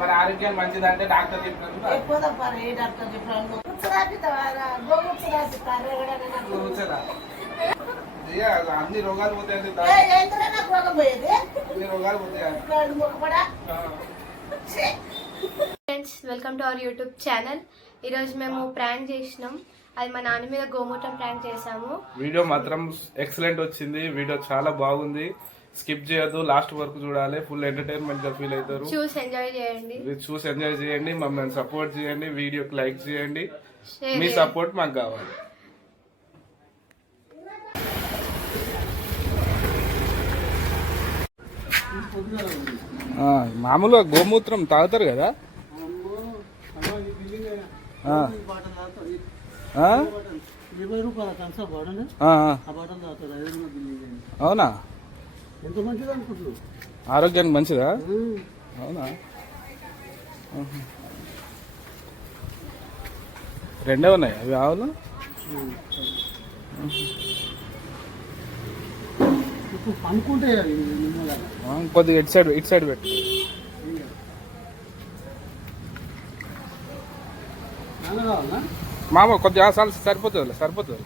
మరి ఆరోగ్యం మంచిది అంటే డాక్టర్ అన్ని రోగాలు పోతాయండి. రోగాలు పోతాయి. Friends, welcome to our YouTube channel. ఈరోజు మేము ప్రాంక్ చేసినాం. అది మా నాన్న మీద గోమూత్రం ప్రాంక్ చేసాము. వీడియో మాత్రం ఎక్సలెంట్ వచ్చింది. వీడియో చాలా బాగుంది. స్కిప్ చేయొద్దు, లాస్ట్ వరకు చూడాలి. ఫుల్ ఎంటర్టైన్మెంట్ గా ఫీల్ అవుతారు. చూసి ఎంజాయ్ చేయండి. మమ్మల్ని సపోర్ట్ చేయండి, వీడియోకి లైక్ చేయండి. మీ సపోర్ట్ మాకు కావాలి. మామూలుగా గోమూత్రం తాగుతారు కదా. అవునా? ఆరోగ్యానికి మంచిదా? అవునా? రెండే ఉన్నాయి అవి ఆవులు. కొద్దిగా ఇటు సైడ్ పెట్టు. మామ కొద్దిగా సరిపోతుంది.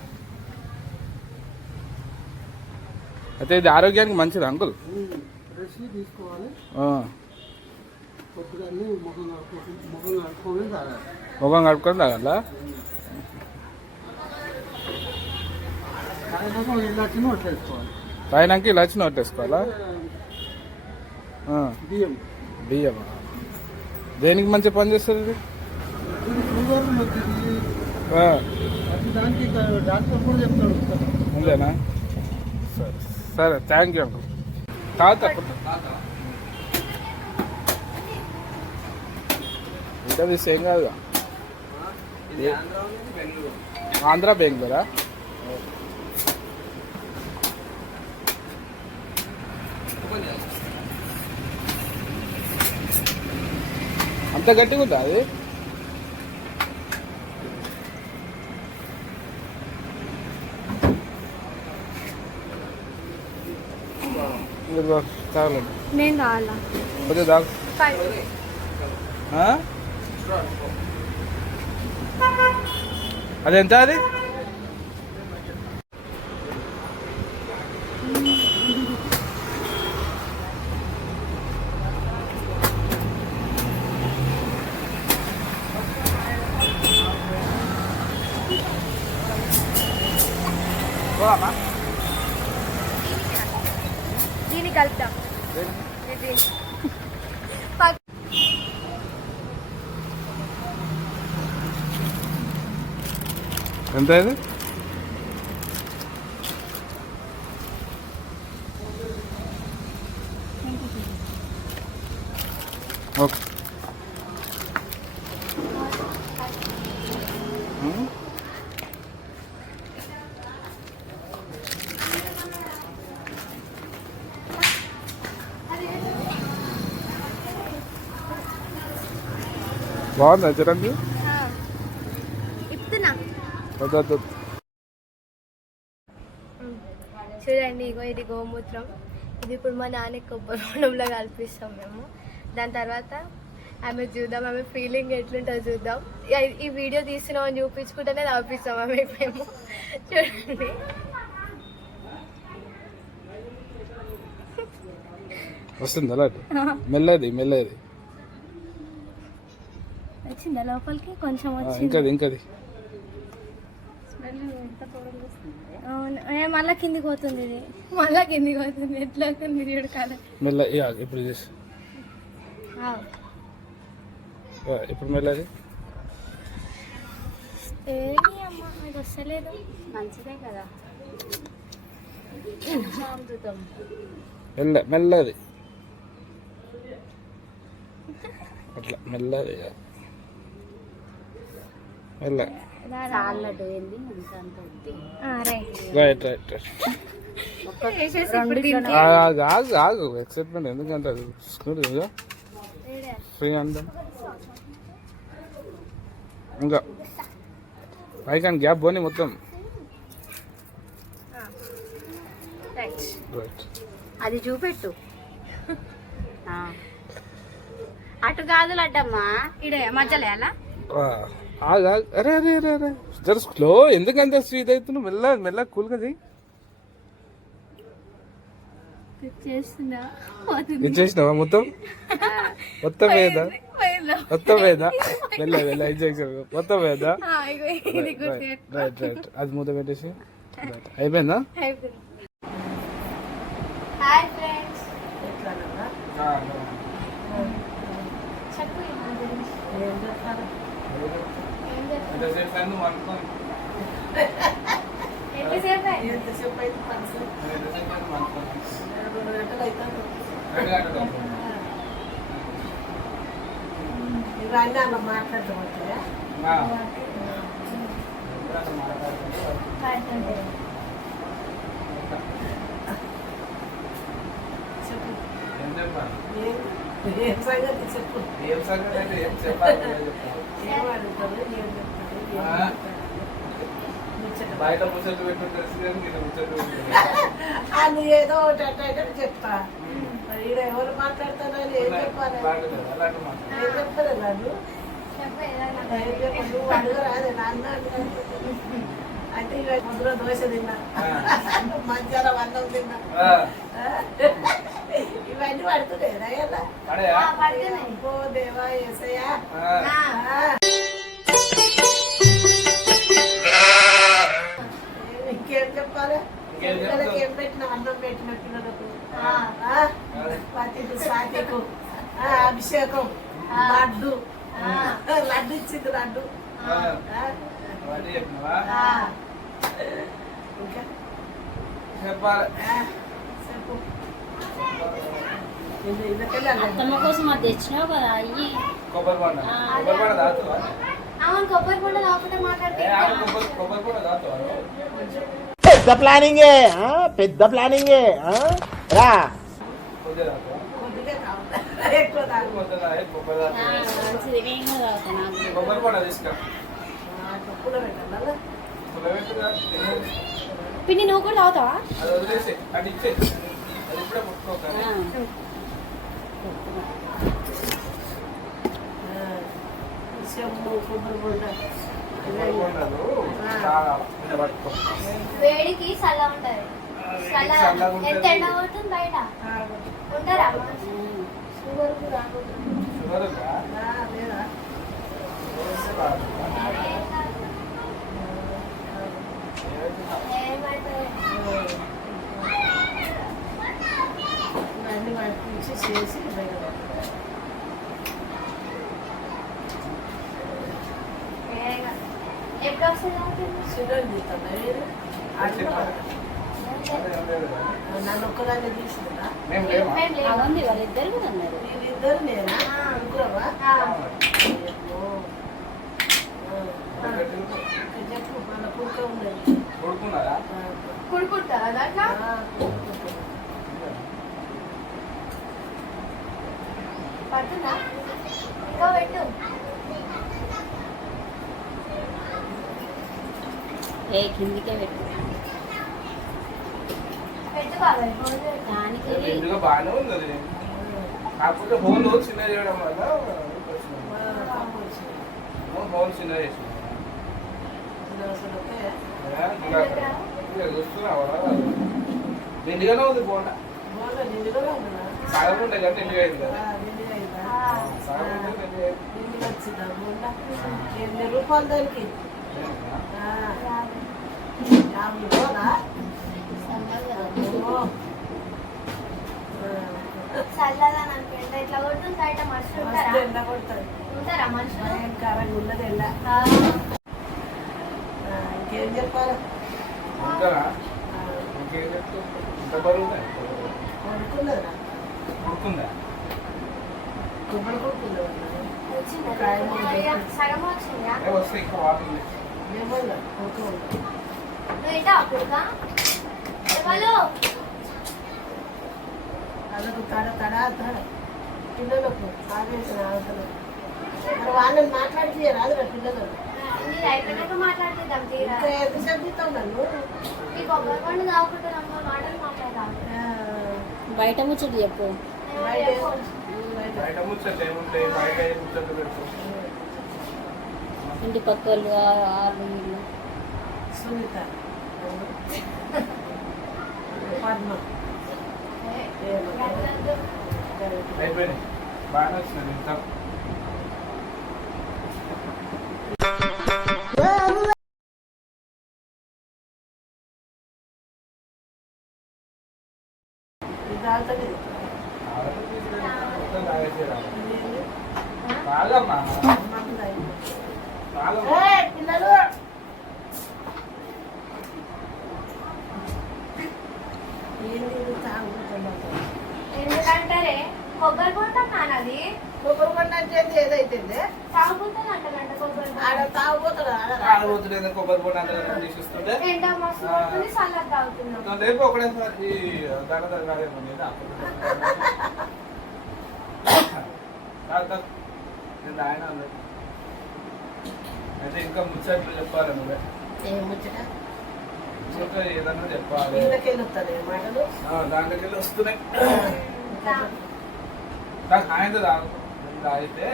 అయితే ఇది ఆరోగ్యానికి మంచిది అంకుల్. ముఖం కడుక్కొని తాగాల. తాగినాక ఇలా వచ్చి నోటేసుకోవాలా? బియ్యం దేనికి మంచి పని చేస్తుంది ఇది? అంతేనా? సరే థ్యాంక్ యూ అంకుల్. తాగుతా ఇంకా తీసి ఏం కాదుగా. ఆంధ్ర బెంగళూరా? అంత గట్టిగా ఉందా అది? తాగలేదు. నేను కావాలా? కొద్దిగా తాగు. అదెంత అది? దీన్ని కలుపుతాం. ఎంత ఇది? ఓకే. బాగుందా చిరంజీ? చూడండి, ఇగో ఇది గోమూత్రం. ఇది ఇప్పుడు మా నాన్న కొబ్బరి బొండంలో కలిపిస్తాం మేము. దాని తర్వాత ఆమె చూద్దాం, ఆమె ఫీలింగ్ ఎట్లుంటుందో చూద్దాం. ఈ వీడియో తీస్తున్నామని చూపించుకుంటేనే తాపిస్తాం ఆమె మేము. చూడండి, వస్తుంది అలా మెల్లది వచ్చిందా లోపలికి? కొంచెం వచ్చింది. ఇంకది మళ్ళా కిందికి పోతుంది. ఇది మళ్ళా కిందికి పోతుంది. ఎట్లా అవుతుంది చూడకాలి. మెల్ల ఇప్పుడు చేసి ఇప్పుడు మెల్లది. ఏమి అమ్మ, అది వస్తలేదు. మంచిదే కదా. మెల్లది అట్లా మెల్లది ఆగు. ఎక్సైట్మెంట్ ఎందుకంటే ఫ్రీ అంత ఇంకా పైకాన్ గ్యాప్ పోనీ మొత్తం. అది చూపెట్టు. అటు కాదు లడ్డమ్మా ఇడే మధ్యలో ఎలా అరే అరే అరే అరే జర స్లో ఎందుకంత స్వీట్ అవుతున్నావు మెల్ల మెల్ల కూల్గా చెయ్యి ఇచ్చేసినావా మొత్తం మొత్తం వేదా మొత్తం వేదా వెళ్ళ వెళ్ళ ఇంజక్షన్ మొత్తం వేదా రైట్ రైట్ అది మూత పెట్టేసి అయిపోయిందా హాయ్ ఫ్రెండ్స్ చెప్పు ఎంతసేపు ఇవన్నీ అలా మాట్లాడతామవుతాయా చెప్పు ఏం సంగతి చెప్పు ఏం సంగతి అంటే ఏం చెప్పాలి ఏం అడుగుతారు ఏం చెప్తారు బయట ముచ్చట్లు పెట్టిన తెలుసు కానీ నేను ముచ్చట్లు అది ఏదో ఒకటి అంటే చెప్తా ఈడ ఎవరు మాట్లాడతానని ఏం చెప్పాలి ఏం చెప్తారు నన్ను ఏం చెప్పాలి నువ్వు అడుగురాదే నాన్న అంటే ఇక పొద్దున దోశ తిన్నా మధ్యాహ్నం అన్నం తిన్నా ఇవన్నీ పడుతున్నాయి ఎలా ఓ దేవా ఏసయ్యా ఇంకేం చెప్పాలి పిల్లలకి ఏం పెట్టిన అన్నం పెట్టిన పిల్లలకు పతికు సాతికు అభిషేకం లడ్డు లడ్డు ఇచ్చింది లడ్డు ఇంకా చెప్పాలి చెప్పు అత్తమ్మ కోసం అది తెచ్చినావు కదా అయ్యి కొబ్బరి బండ కొబ్బరి బండ దాతువా అవును కొబ్బరి బొండ కాకుండా మాట్లాడితే కొబ్బరి బండ దాతువా పెద్ద ప్లానింగ్ రా కొద్దిగా దాతువా కొద్దిగా కావాలి ఎక్కువ తాగు కొబ్బరి దాతు మంచిది నేను కూడా తాగుతా నాకు కొబ్బరి బండ తీసుకా తప్పులో పెట్టాలా పుల్లబెట్టుగా పిన్ని నువ్వు కూడా తాగుతావా అది వదిలేసి అది ఇచ్చే అది ఇప్పుడే ముట్టుకోకండి చెంబు కొబ్బరి బొండ కొబ్బరి బండలు చాలా పట్టుకో వేడికి చల్ల ఉంటది చల్ల ఎంత ఎండ కొడుతుంది బయట ఉంటారా షుగర్ కూడా షుగర్ ఉందా లేదా ఇవన్నీ పట్టించి చేసి బయట ఎప్పుడు వస్తుంది సిడల్ తీస్తాను నన్ను ఒక్కదాన్ని తీసుకుందా మేము లేమా అవుంది వాళ్ళిద్దరు కూడా ఉన్నారు వీళ్ళిద్దరు నేనా అనుకోవా చెప్పు మన కుక్క ఉండదు కొడుకున్నారా కుడుకుంటారా దాంట్లో పడుతుందా ఇంకా పెట్టు ఏ కిందికే పెట్టు పెట్టు బాబాయ్ దానికి ఎందుకు బాగానే ఉంది అది కాకపోతే హోల్ చిన్న చేయడం వల్ల హోల్ చిన్న చేసిన చూస్తున్నావా నిండుగానే ఉంది బోండా సగం ఉండే కానీ నిండుగా అయింది కదా సగం ఉంటే నిండుగా అయింది. ఎన్ని రూపాయలు దానికి యాభై పోదా చల్లగా అనుకుంటా ఇట్లా కొడుతుంది బయట మనుషులు ఉంటారా ఎండ కొడుతుంది ఉంటారా మనుషులు భయంకరంగా ఉన్నది ఎండ ఇంకేం చెప్పాలి ఉంటారా ఇంకేం చెప్తావు ఇంత బరువు ఉన్నాయి కొడుకున్నదా ఉడుకుందా కొబ్బరి కొడుకున్నదా వచ్చిందా సగం వచ్చిందా వస్తే ఇంకా వాటర్ ఉంది. ఏమన్నా కొడుకు నువ్వు ఏంటా అప్పుడుగా ఎవరు వాళ్ళకు తడ తడ తడ పిల్లలకు ఆవేశం అవతల మరి వాళ్ళని మాట్లాడితే రాదు నా పిల్లలు నీది అయిపోయినాక మాట్లాడుతుందాం తీరా ఇంకా ఎంతసేపు తీస్తావు నన్ను ఈ కొబ్బరి పండు తాగుకుంటారు అమ్మ మాటలు మాట్లాడదాం బయట ముచ్చట చెప్పు బయట బయట ముచ్చట ఏముంటాయి, బయట ఏ ముచ్చట పెడతాం. ఇంటి పక్క వాళ్ళు వాళ్ళు వీళ్ళు. సునీత పద్మ అయిపోయినాయి, బాగానే వచ్చినాయి ఇంత. బాగమ్మా బాగమ్మా. పిల్లలు ఏంది తాగుతున్నారు? ఎందుకంటారే కొబ్బరి బొండం నానది కొబ్బరి బండ అంటే ఏదైతే తాగుతుంది అంటారంట కొబ్బరి బొండం. ఆడ తాగుపోతాడు తాగబోతుండే కొబ్బరి బొండ అంతా తీసిస్తుంటే ఎండ మస్తు కొడుతుంది, చల్లగా తాగుతున్నాం. రేపు ఒకటేసారి దాని నేను ఆయన అయితే ఇంకా ముచ్చట్లు చెప్పాలి నువ్వే. ఏం ముచ్చట ఇంకా ఏదన్నా చెప్పాలి. ఇంతకెళ్ళి వస్తాయి మాటలు దాంట్లోకి వస్తున్నాయి. నాకు ఆయన తాగు తాగితే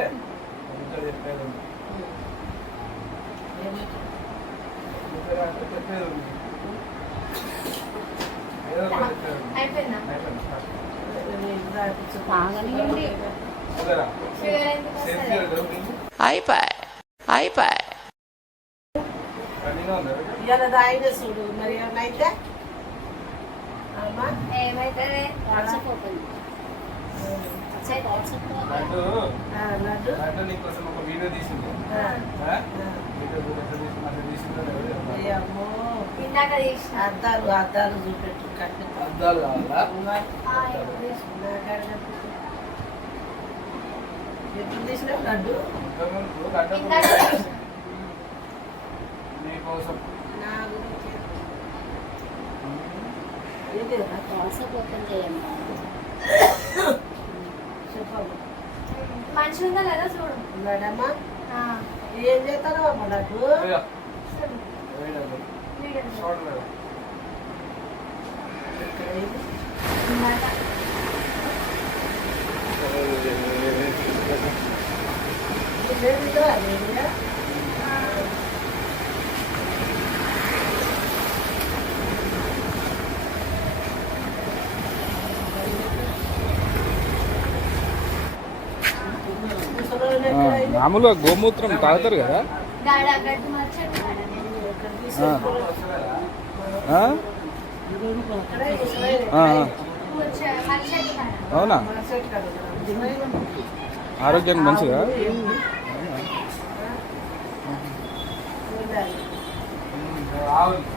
ఇంకా చెప్పేది ఉంది. ఇంకా చెప్పేది ఉంది. ఏదో ఒకటి చెప్పేది ఉంది. అయిపోయిందా? తాగనివ్వండి. ఓకేరా? షుగర్ ఎందుకు వస్తుంది? రన్నింగ్గా ఉందా? ఇవాళ తాగిన చూడు మరి ఏమైతే అమ్మా ఏమైతుంది? WhatsApp open WhatsApp laddu laddu laddu నీకోసం ఒక వీడియో తీసింది. వీడియో తీసిందో లేదో చెప్పాలి. అమ్మో ఇందాక తీసిన. అద్దాలు అద్దాలు చూపెట్టు కట్టు అద్దాలు కావాలా? ఎప్పుడు తీసిన లడ్డు ఇందాక తీసిన. నీకోసం నా గురించి ఏంటి వాట్సాప్ ఓపెన్ చేయండి. చెప్పమ్మా మంచిగా ఉందా లేదా చూడు. లడ్డమ్మా ఆ, ఏం చేస్తాను అమ్మ లడ్డు చూడు. వీడియో చూడు. ఇందాక. మామూలుగా గోమూత్రం తాగుతారు కదా. గాడ గడ్డి మర్చండి గాడ. మర్చండి గాడ. అవునా? ఆరోగ్యానికి మంచిదా?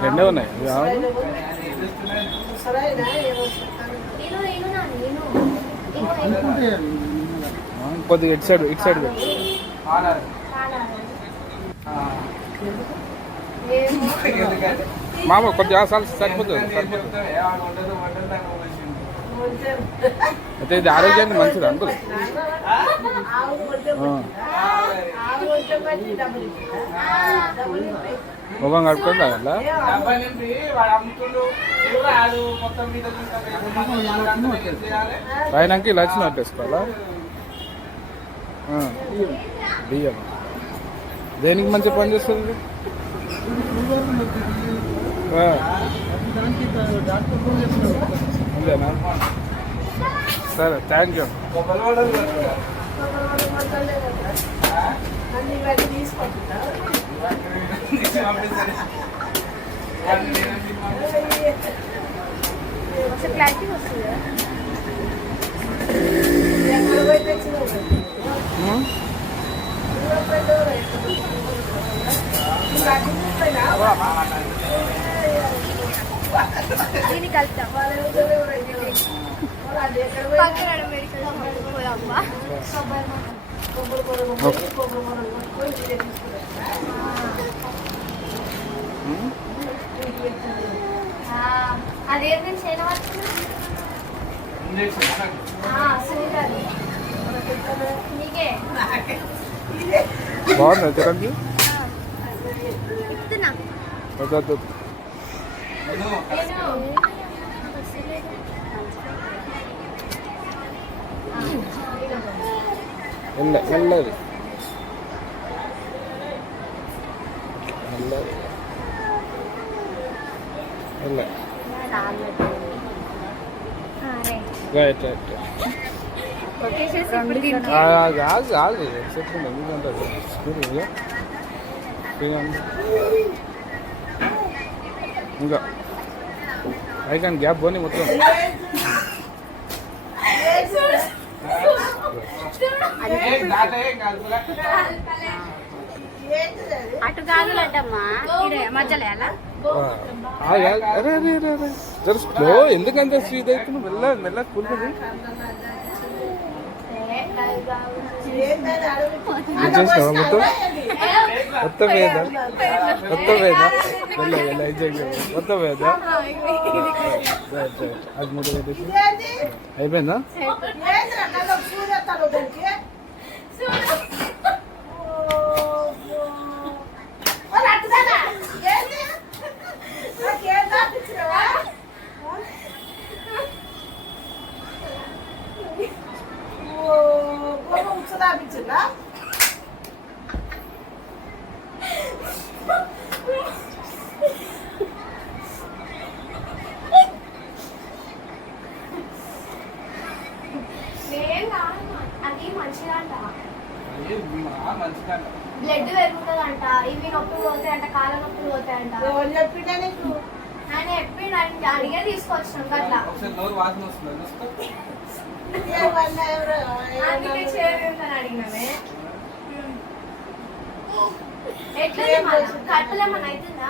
రెండే ఉన్నాయి. ఇవి ఆవులు. ఇను ఇను నాన్న ఇను. కొద్దిగా ఇటు సైడ్ పెట్టు. మామ కొద్దిగా సరిపోతుంది అయితే ఇది ఆరోగ్యానికి మంచిది అంకుల్. ముఖం కట్టుకొని తాగలా? పైనకి ఇలా వచ్చిన పట్టేసుకోవాలా? బియ్యం దేనికి మంచి పని చేస్తుంది? అంతేనా? సరే, థ్యాంక్ యూ. క్లారిటీ వస్తుంది. దీన్ని కలుపుతాం. పక్కన మెడికల్ షాప్ పోదామా? అదేంటి చేయడం నీకే బాగుంది చిరంజీ. ఇస్తున్నా. మెల్లది రైట్ ఆగు చెప్పండి ఎందుకంటే ఇంకా ఐకాన్ గ్యాప్ పోనీ మొత్తం అటు కాదులటమ్మా మధ్యలో ఎలా అరే అరే అరే అరే జర స్లో ఎందుకంటే స్వీట్ అవుతుంది మెల్ల కూల్తుంది చేసినావా మొత్తం వేద మొత్తం వేద అది మూడు పెట్టేసి అయిపోయిందా అది మంచిదంట బ్లడ్ పెరుగుతుందంట ఇవి నొప్పులు పోతాయంట కాళ్ళ నొప్పులు పోతాయంట చెప్పిండే నీకు ఆయన చెప్పిండు అడిగే తీసుకొచ్చినాం అట్లా అందుకే చేయలేదని అడిగినామే ఎట్లా కట్టలేమని అవుతుందా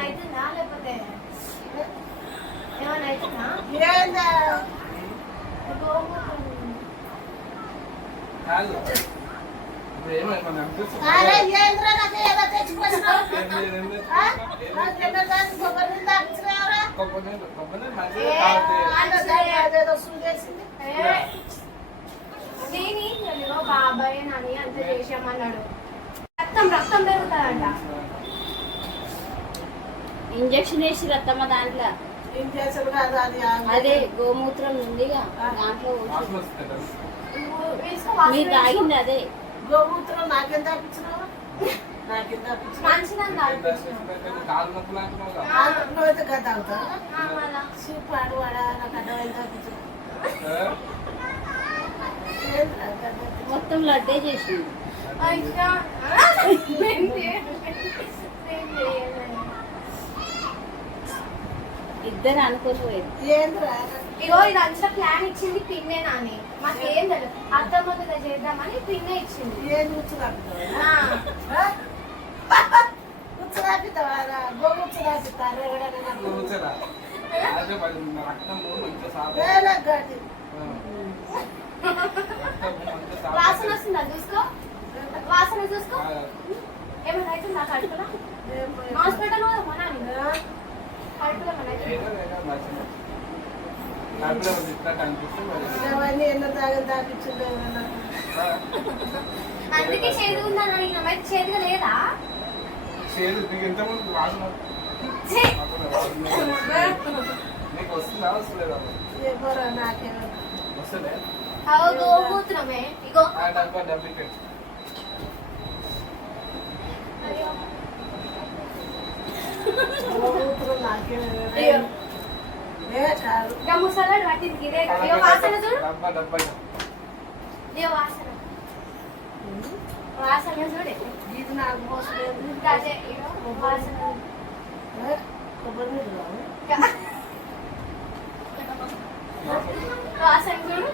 అవుతుందా లేకపోతే ఏమన్నా అవుతుందా అరే ఏంద్ర నాకు ఏదో తెచ్చిపోయినావు అదేదో సూదేసింది నేను బాబాయ్ అని అంత చేసామన్నాడు రక్తం పెరుగుతుందంట ఇంజక్షన్ వేసి రత్తమ్మ దాంట్లో ఇంజక్షన్ కాదు అది అదే గోమూత్రం ఉందిగా దాంట్లో మీరు తాగింది అదే గోమూత్రం నాకెంత అప్పించినావు నాకెంత మంచిదంట అయితే గద్ద అవుతా సూప్ ఆడవాడా నాకు అడ్డమైంది అప్పించిన మొత్తం లడ్డే చేసింది ఇద్దరు అనుకోపోయారు ఏంద్రా ఇగో ఇది అంతా ప్లాన్ ఇచ్చింది పిన్నే నాని మాకేం తెలియదు అర్థం ముందుగా చేద్దామని పిన్నే ఇచ్చింది ఏం వాసన వస్తుందా చూసుకో వాసన చూసుకో ఏమైనా అయితే నాకు అడుగునా హాస్పిటల్ మన కడుపులో మన అందుకే చేదు ఉందని అడిగిన మరి చేదుగా లేదా గోమూత్రమే ఇగో ముసలా పట్టింది ఇదే వాసన చూడు వాసన వాసన చూడు ఇది నాకు మోసలేదు అదే వాసన కొబ్బరి నీళ్ళు వాసన చూడు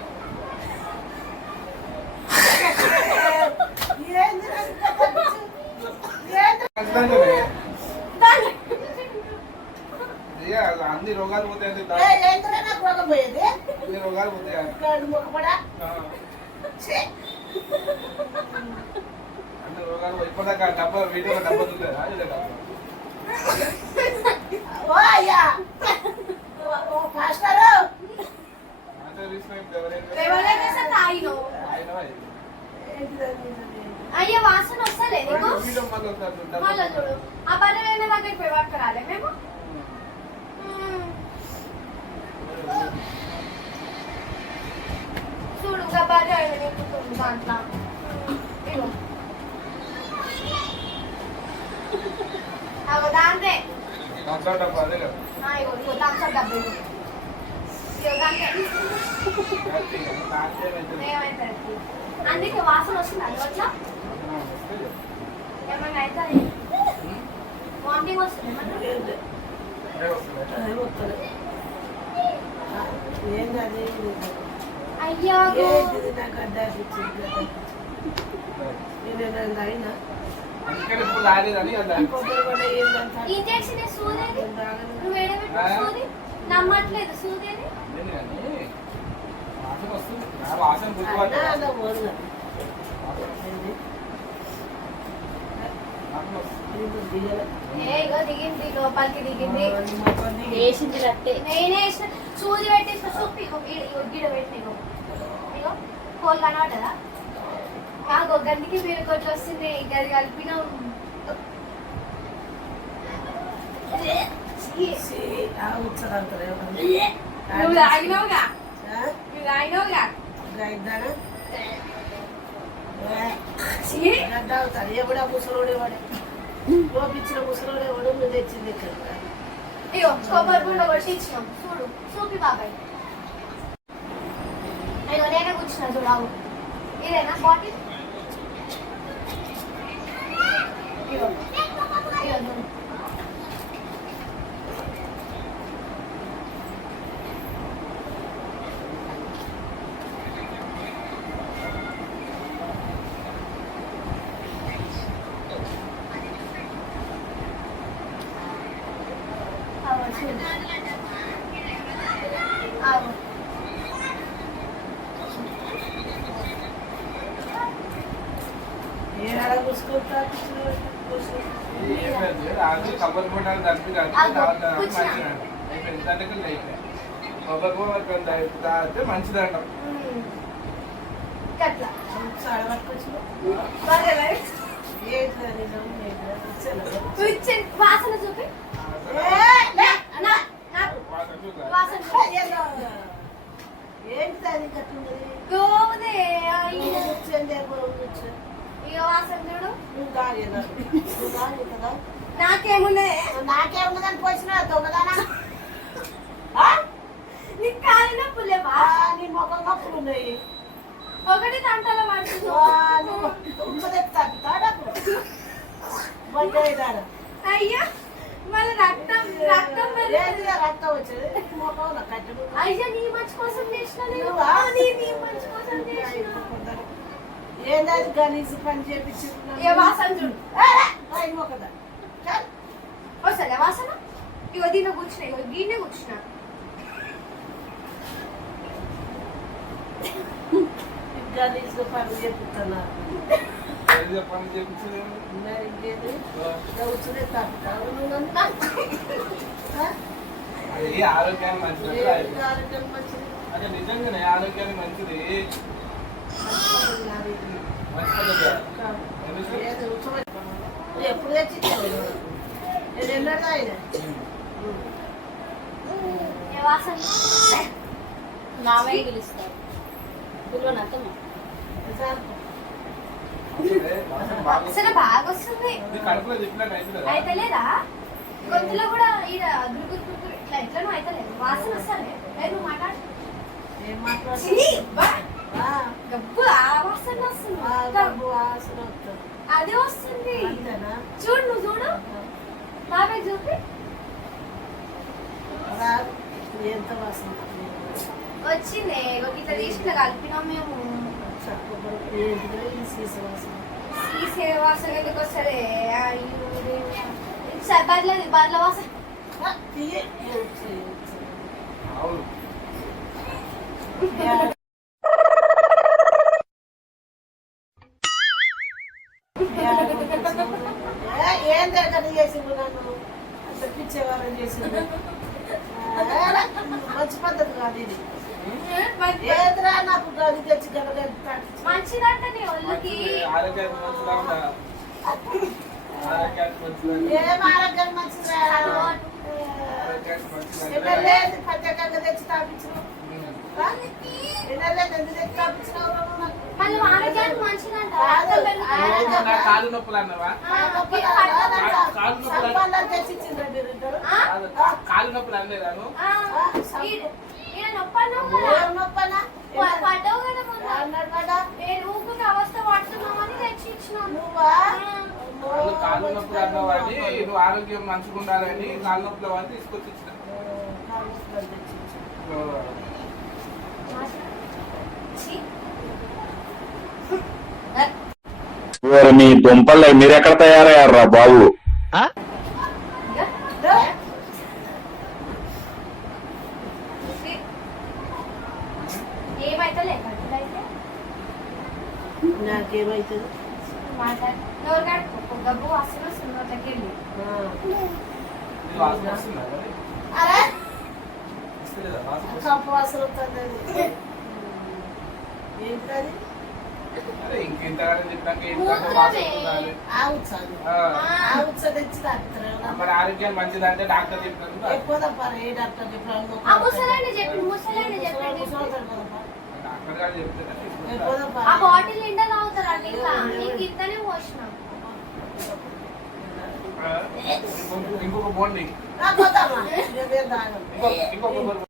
అన్ని రోగాలు పోతాయి అన్ని రోగాలు పోతాయి అన్ని రోగాలు ఇప్పటిదాకా డబ్బా వీడియో డబ్బా చూడలేదా అయ్యో వాసన వస్తలే నీకు మళ్ళా చూడు ఆ బర్రె దగ్గరికి పోయి పట్టుకురాలే మేము ఆయన నింపుతుంది దాంట్లో. ఇగో అగో దాంతే. థమ్స్ అప్ డబ్బా అదే కదా. ఇగో ఇగో థమ్స్ అప్ డబ్బా ఇగో. ఇగో దాంతే. ఏమైతుంది? అందుకే వాసన వస్తుంది అట్లా. ఏమన్నా అవుతుంది? వామిటింగ్ వస్తుంది ఏమన్నా? ఏంటది అయ్యో ఏంటిది నాకు అడ్డాపించింది నేను అయినా అందుకని ఇప్పుడు రాలేదని కొబ్బరి కూడా ఏంటంటే ఇంజెక్షన్ సూదేది నువ్వు ఏడబెట్టు సూది నమ్మట్లేదు సూదేది వాసన వస్తుంది. నా వాసన గుర్తుపట్టు. అలా పోదు ఇగో దిగింది లోపలికి దిగింది వేసింది రట్టే. నేనే వేసిన సూది పెట్టేసిన సూపి గిడ పెట్టిన ఇగో ఇగో కోల్ కనబడ్డదా గందికి మీరు కొట్టి వస్తుంది గది కలిపిన నువ్వు తాగినావుగా నువ్వు తాగినావుగా అవుతాడు ఎవడా ముసలోడే వాడే గోపించిన ముసలోడే వాడు నువ్వు తెచ్చింది ఇక్కడ ఇగో కొబ్బరి గుండ కొట్టించినాం చూడు చూపి బాబాయ్ అయ్యో నేనే కూర్చున్నా చూడావు ఇదేనా బాటిల్ ఇగో ఇగో నువ్వు కొబ్బరి బొండాలు కలిపి కొబ్బరి బొండ తాగితే మంచిదంట. వాసన చూపి ఏంటి కట్టున్నది గోదే ఇక వాసన చూడు నువ్వు తాగేదా నువ్వు తాగు కదా నాకేమున్నది నాకేమున్నదని పోసిన దొంగదానా నీకు కాలిన పుల్లెవా నీ ముఖం కప్పులు ఉన్నాయి ఒకటి తంటలో పడుతుంది అయ్యా మళ్ళీ రక్తం రక్తం రక్తం వచ్చేది ముఖం కట్టడు అయ్యా నీ మంచి కోసం చేసిన నీ మంచి కోసం చేసిన ఏంటది గలీజు పని చేపించింది ఏ వాసన చూడు కదా వస్తుందా వాసన ఇగో దీన్ని కూర్చున్నా ఇగో దీన్నే కూర్చున్నా గలీజు పని చేపిస్తున్నారు పని చేపించలేదు అది ఆరోగ్యానికి మంచిది. అదే నిజంగానే ఆరోగ్యానికి మంచిది. ఎప్పుడు తెచ్చి ఆయన మామయ్య పిలుస్తారు పిలువని అత్తమ్మ వాసన బాగా వస్తుంది కడుపులో చెప్పినట్టు అయితే అయితే లేదా గొంతులో కూడా ఇది గురుగురు గురుగురు ఇట్లా ఎట్లనో అయితే లేదు వాసన వస్తానే నువ్వు మాట్లాడు ఏం మాట్లాడు గబ్బు ఆ వాసన వస్తుంది అదే వస్తుంది చూడు నువ్వు చూడు బాబాయ్ చూపి ఎంత వాసన వచ్చింది ఇట్లా తీసి ఇట్లా కలిపినాం మేము సీసే వాసన ఎందుకు వస్తుంది బర్లేదు బర్ల వాసన అవును ఏం దగ్గర చేసిండు నన్ను అంత పిచ్చేవారం చేసిండు మంచి పద్ధతి కాదు ఇది ఏదిరా నాకు గది తెచ్చి మంచిదంటే ఒళ్ళకి ఆరోగ్యానికి మంచిదా ఆరోగ్యానికి మంచిదా ఏం ఆరోగ్యం మంచిదిరా లేదు ప్రత్యేకంగా తెచ్చి తాపించు మళ్ళీ ఆరోగ్యానికి మంచిదంట. నా కాలు నొప్పులు అన్నవా? కాలు నొప్పులు అనలేదాను? ఈయన నొప్పి అన్నావు కదా. పడ్డావు కదా మొన్న. నేను ఊపిరి అవస్థ పడుతున్నామని తెచ్చిచ్చినాను. వాళ్ళు కాలు నొప్పులు అన్నావు అని నువ్వు ఆరోగ్యం మంచిగా ఉండాలని కాలు నొప్పులు అని తీసుకొచ్చి ఇచ్చిన. మీ దుంపల్లో మీరెక్కడ తయారయ్యారా బాబు? ఏమైతే కట్టులైతే నాకేమైతుంది నోరు కట్టుకో. గబ్బు అసలు సున్నోట్లకి వెళ్ళి నీకు వాసన వస్తుందా మరి? వస్తలేదా వాసన? కప్పు వాసన వస్తుంది ఏంటది అరే ఇంకెంతగానో చెప్పాక ఎందుకంటే వాసన ఉండాలి. ఆవుచ్చాను ఆవుచ్చ తెచ్చి తాగుతారు మరి ఆరోగ్యం మంచిదంటే డాక్టర్ చెప్పినందుకు ఎక్కువ ఏ డాక్టర్ చెప్పాను ఆ ముసలాయన చెప్పి ముసలాయన చెప్పండి. డాక్టర్ గారు చెప్తే ఆ బాటిల్ నిండా తాగుతారండి. ఇంకా నీకు ఇంతనే పోసిన. ఇంకొక బోండి నాకు వద్దమ్మా నేను తాగను ఇంకొక